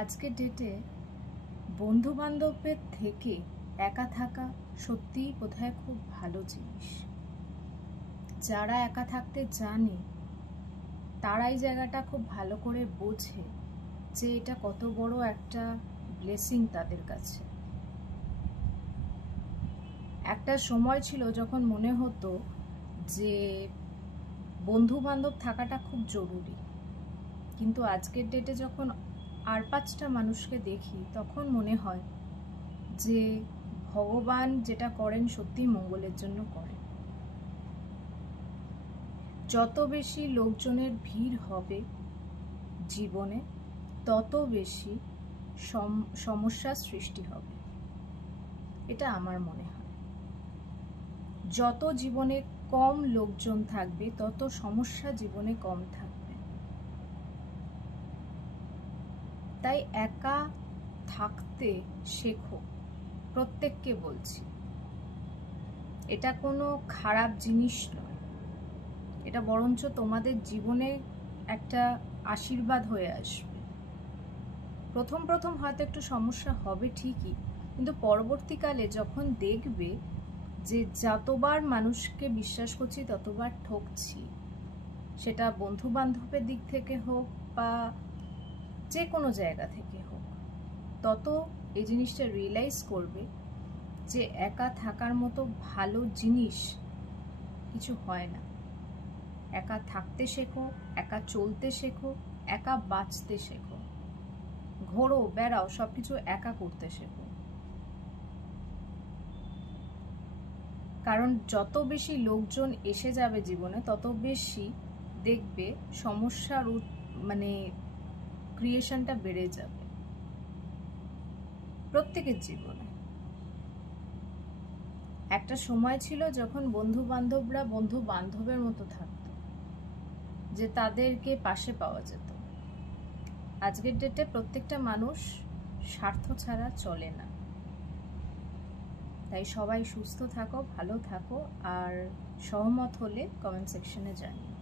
আজকের ডেটে বন্ধু বান্ধবের থেকে একা থাকা সত্যিই বোধহয় খুব ভালো জিনিস। যারা একা থাকতে জানে তারাই জায়গাটা খুব ভালো করে বোঝে যে এটা কত বড় একটা ব্লেসিং তাদের কাছে। একটা সময় ছিল যখন মনে হতো যে বন্ধু বান্ধব থাকাটা খুব জরুরি, কিন্তু আজকের ডেটে যখন আর 5টা মানুষকে দেখি তখন মনে হয় যে ভগবান যেটা করেন সত্যিই মঙ্গলের জন্য করেন। যত বেশি লোকজনের ভিড় হবে জীবনে তত বেশি সমস্যার সৃষ্টি হবে, এটা আমার মনে হয়। যত জীবনে কম লোকজন থাকবে তত সমস্যা জীবনে কম থাকবে। তাই একা থাকতে শেখো, প্রত্যেককে বলছি। এটা কোনো খারাপ জিনিস নয়, এটা বরঞ্চ তোমাদের জীবনে একটা আশীর্বাদ হয়ে আসবে। প্রথম প্রথম হয়তো একটু সমস্যা হবে ঠিকই, কিন্তু পরবর্তীকালে যখন দেখবে যে যতবার মানুষকে বিশ্বাস করছি ততবার ঠকছি, সেটা বন্ধু বান্ধবের দিক থেকে হোক বা যে কোনো জায়গা থেকে হোক, তত এই জিনিসটা রিয়েলাইজ করবে যে একা থাকার মতো ভালো জিনিস কিছু হয় না। একা থাকতে শেখো, একা চলতে শেখো, একা বাঁচতে শেখো, ঘোরো বেড়াও, সবকিছু একা করতে শেখো। কারণ যত বেশি লোকজন এসে যাবে জীবনে তত বেশি দেখবে সমস্যার ক্রিয়েশনটা বেড়ে যাবে প্রত্যেকের জীবনে। একটা সময় ছিল যখন বন্ধু বান্ধবরা বন্ধু বান্ধবের মতো থাকতো, যে তাদেরকে পাশে পাওয়া যেত। আজকের ডেটে প্রত্যেকটা মানুষ স্বার্থ ছাড়া চলে না। তাই সবাই সুস্থ থাকো, ভালো থাকো, আর সহমত হলে কমেন্ট সেকশনে জানিও।